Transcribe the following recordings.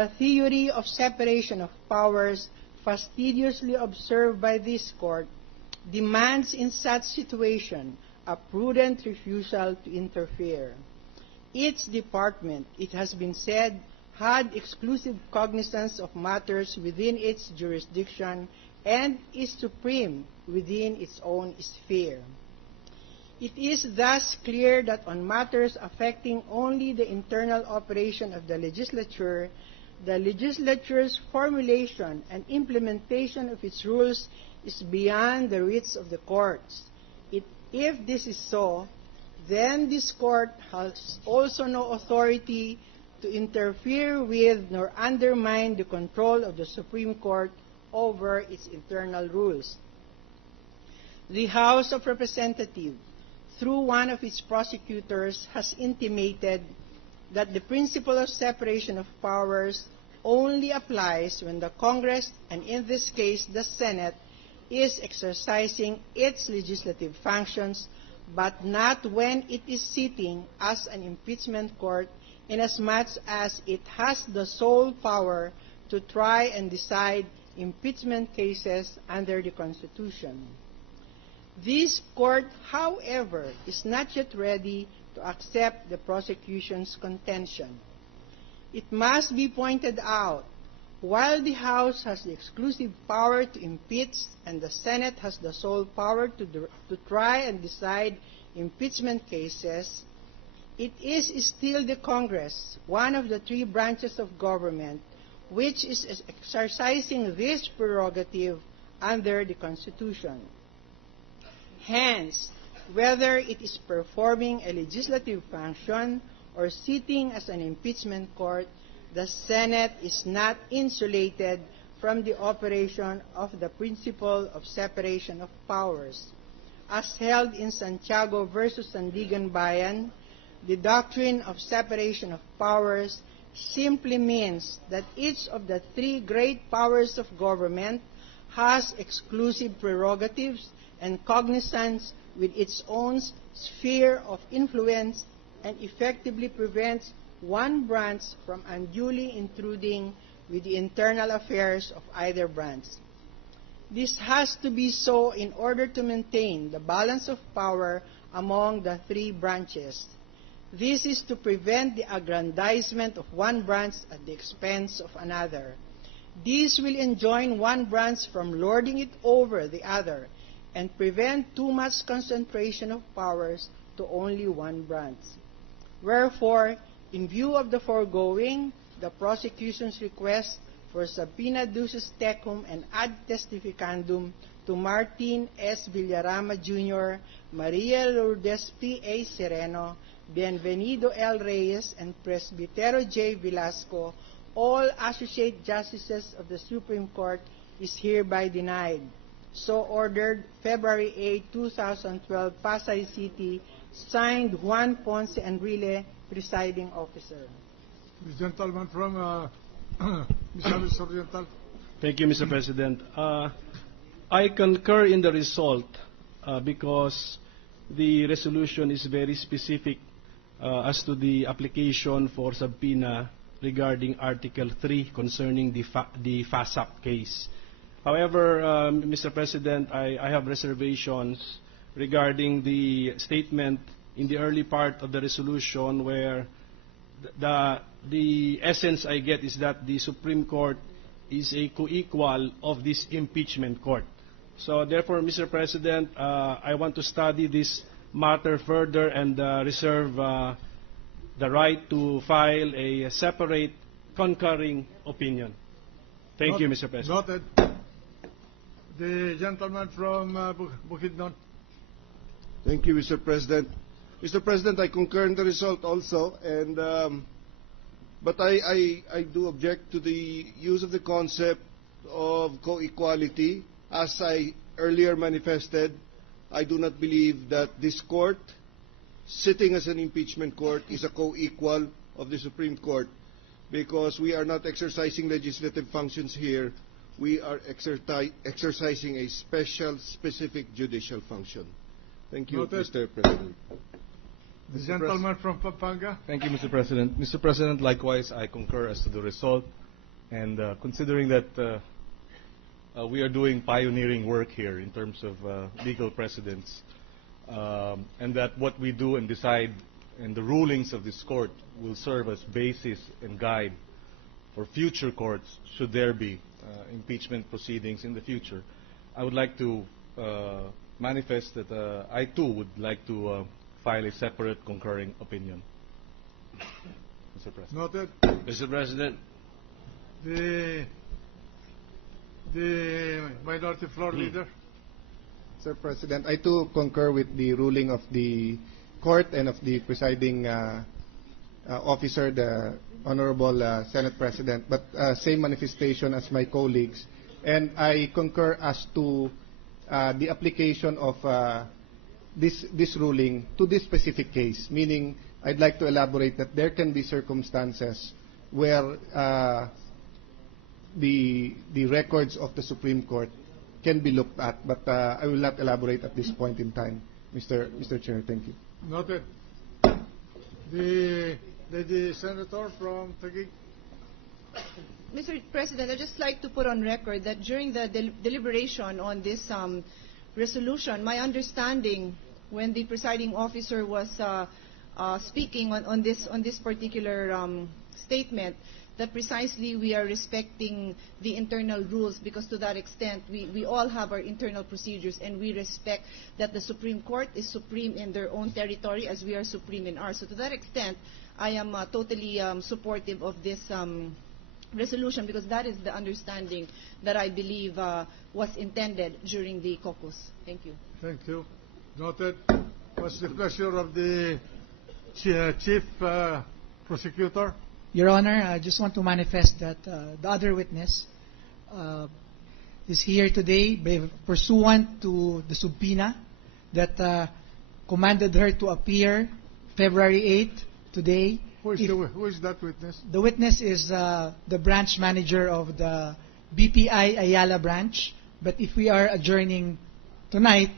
The theory of separation of powers, fastidiously observed by this court, demands in such situation a prudent refusal to interfere. Each department, it has been said, had exclusive cognizance of matters within its jurisdiction and is supreme within its own sphere. It is thus clear that on matters affecting only the internal operation of the legislature's formulation and implementation of its rules is beyond the reach of the courts. If this is so, then this court has also no authority to interfere with nor undermine the control of the Supreme Court over its internal rules. The House of Representatives, through one of its prosecutors, has intimated that the principle of separation of powers only applies when the Congress, and in this case the Senate, is exercising its legislative functions, but not when it is sitting as an impeachment court, inasmuch as it has the sole power to try and decide impeachment cases under the Constitution. This court, however, is not yet ready to accept the prosecution's contention. It must be pointed out, while the House has the exclusive power to impeach and the Senate has the sole power to try and decide impeachment cases, it is still the Congress, one of the three branches of government, which is exercising this prerogative under the Constitution. Hence, whether it is performing a legislative function or sitting as an impeachment court, the Senate is not insulated from the operation of the principle of separation of powers. As held in Santiago versus Sandigan Bayan, the doctrine of separation of powers simply means that each of the three great powers of government has exclusive prerogatives and cognizance with its own sphere of influence and effectively prevents one branch from unduly intruding with the internal affairs of either branch. This has to be so in order to maintain the balance of power among the three branches. This is to prevent the aggrandizement of one branch at the expense of another. This will enjoin one branch from lording it over the other and prevent too much concentration of powers to only one branch. Wherefore, in view of the foregoing, the prosecution's request for subpoena ducis tecum and ad testificandum to Martin S. Villarama Jr., Maria Lourdes P.A. Sereno, Bienvenido L. Reyes, and Presbitero J. Velasco, all associate justices of the Supreme Court, is hereby denied. So ordered, February 8, 2012, Pasay City, signed Juan Ponce Enrile, presiding officer. The gentleman from Misamis Oriental. Thank you, Mr. President. I concur in the result because the resolution is very specific as to the application for subpoena regarding Article 3 concerning the FASAP case. However, Mr. President, I have reservations regarding the statement in the early part of the resolution where the essence I get is that the Supreme Court is a co-equal of this impeachment court. So therefore, Mr. President, I want to study this matter further and reserve the right to file a separate concurring opinion. Thank you, Mr. President. Noted. The gentleman from Bukidnon. Thank you, Mr. President. Mr. President, I concur in the result also, and but I do object to the use of the concept of co-equality. As I earlier manifested, I do not believe that this court, sitting as an impeachment court, is a co-equal of the Supreme Court, because we are not exercising legislative functions here. We are exercising a special, specific judicial function. Thank you, Noted. Mr. President. The gentleman from Pampanga. Thank you, Mr. President. Mr. President, likewise, I concur as to the result. And considering that we are doing pioneering work here in terms of legal precedents, and that what we do and decide and the rulings of this court will serve as basis and guide for future courts should there be impeachment proceedings in the future, I would like to manifest that I too would like to file a separate concurring opinion. Mr. President. Noted. Mr. President. The minority floor leader. Sir President, I too concur with the ruling of the court and of the presiding officer, the Honorable Senate President, but same manifestation as my colleagues. And I concur as to the application of this ruling to this specific case, meaning I'd like to elaborate that there can be circumstances where the records of the Supreme Court can be looked at, but I will not elaborate at this point in time, Mr. Chair. Thank you. Noted. The senator from Taguig. Mr. President, I'd just like to put on record that during the deliberation on this resolution, my understanding when the presiding officer was speaking on this particular statement, that precisely we are respecting the internal rules, because to that extent we all have our internal procedures, and we respect that the Supreme Court is supreme in their own territory as we are supreme in ours. So to that extent, I am totally supportive of this resolution, because that is the understanding that I believe was intended during the caucus. Thank you. Thank you. Noted. What's the pleasure of the Chief Prosecutor? Your Honor, I just want to manifest that the other witness is here today pursuant to the subpoena that commanded her to appear February 8th, today. Who is that witness? The witness is the branch manager of the BPI Ayala branch. But if we are adjourning tonight,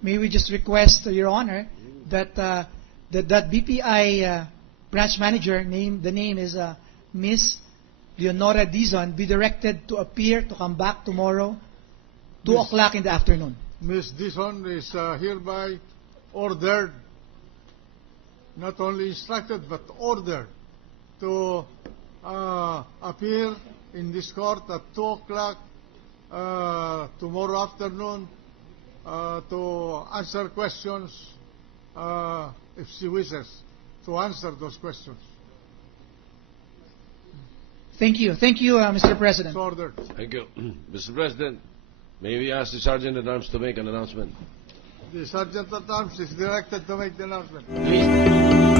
may we just request, Your Honor, that that BPI branch manager, the name is Miss Leonora Dizon, be directed to appear, to come back tomorrow, 2 o'clock in the afternoon. Ms. Dizon is hereby ordered, not only instructed, but ordered to appear in this court at 2 o'clock tomorrow afternoon to answer questions if she wishes to answer those questions. Thank you. Thank you, Mr. President. It's ordered. Thank you. Mr. President, may we ask the Sergeant at Arms to make an announcement? The Sergeant at Arms is directed to make the announcement. Please.